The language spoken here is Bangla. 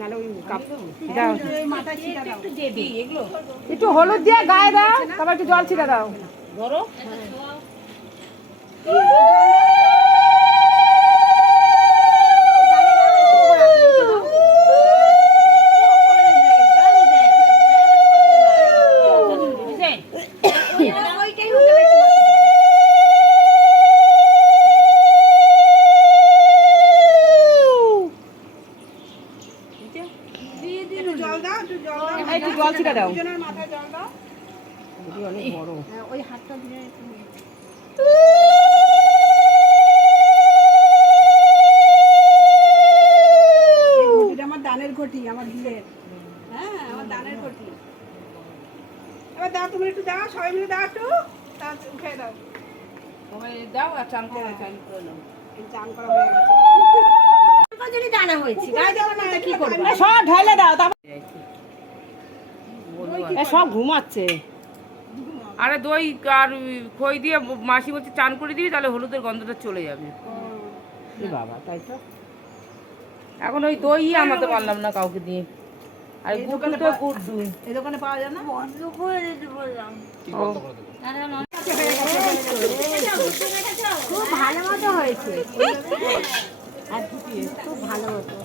নাহলে ওই একটু হলুদ দিয়ে গায়ে দাও, তারপর একটু জল ছিটা দাও। ধরো একটু জল ছিটা দাও। মাথায় জল দাও। অনেক বড়। ওই হাতটা দিয়ে আমার দানের ঘটি, আমার দিলের। হ্যাঁ, আমার দানের ঘটি। এবার দাও, তুমি একটু দাও, সবাই মিলে দাও একটু, তা উঠে দাও। সবাই দাও আর চান করে নাও। চান করা হয়ে গেছে। যদি দানা হয়েছে গায়ে দেওয়া না কি করবে? সব ঢেলে দাও, তারপর সব ঘুমাচ্ছে। আরে দই আর খই দিয়ে মাসি বলছে চান করে দিবি, তাহলে হলুদের গন্ধটা চলে যাবে। বাবা, তাই তো। এখন ওই দই আমাতে পারলাম না কাউকে দিয়ে। আর গুড় তো গুড় দুই এই দোকানে পাওয়া যায় না? বন্ধ করে দিতে বললাম। খুব ভালো মতো হয়েছে, খুব ভালো মতো।